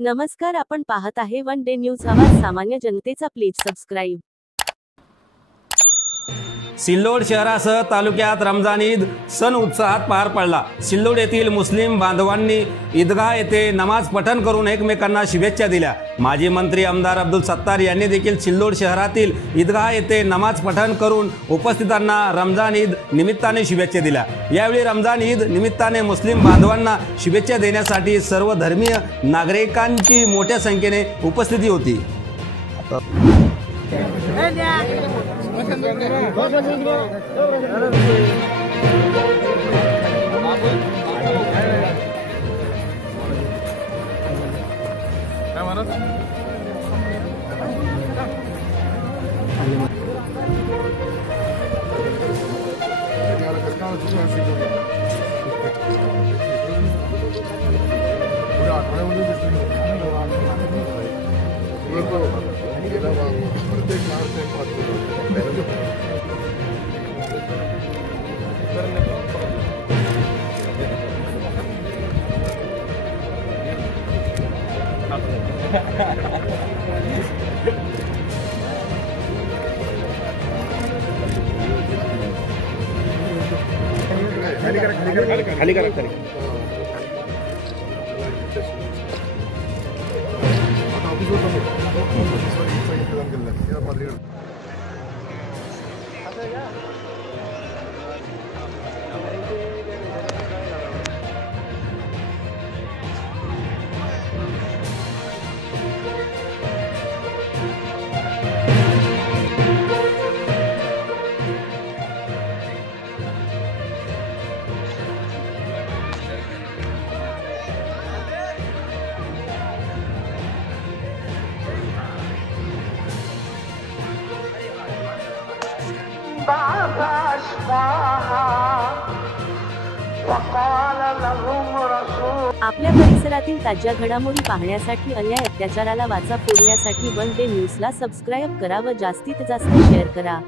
नमस्कार, आपण पाहत आहे वन डे न्यूज आवाज सामान्य जनतेचा. Please subscribe. सिल्लोड शहरासह तालुक्यात रमजान ईद सण उत्साहात पार पडला. सिल्लोड येथील मुस्लिम बांधवांनी ईदगाह येथे नमाज पठण करून एकमेकांना शुभेच्छा दिल्या. माजी मंत्री आमदार अब्दुल सत्तार यांनी देखील सिल्लोड शहरातील ईदगाह येथे नमाज पठण करून उपस्थितांना रमजान ईद निमित्ताने शुभेच्छा दिल्या. यावेळी रमजान ईद निमित्ताने मुस्लिम बांधवांना शुभेच्छा देण्यासाठी सर्व धर्मीय नागरिकांची मोठ्या संख्येने उपस्थिती होती. खाली करा खाली. आपल्या परिसरातील ताज्या घडामोडी पाहण्यासाठी, अन्याय अत्याचाराला वाचा फोडण्यासाठी वन डे न्यूजला सबस्क्राईब करा व जास्तीत जास्त शेअर करा.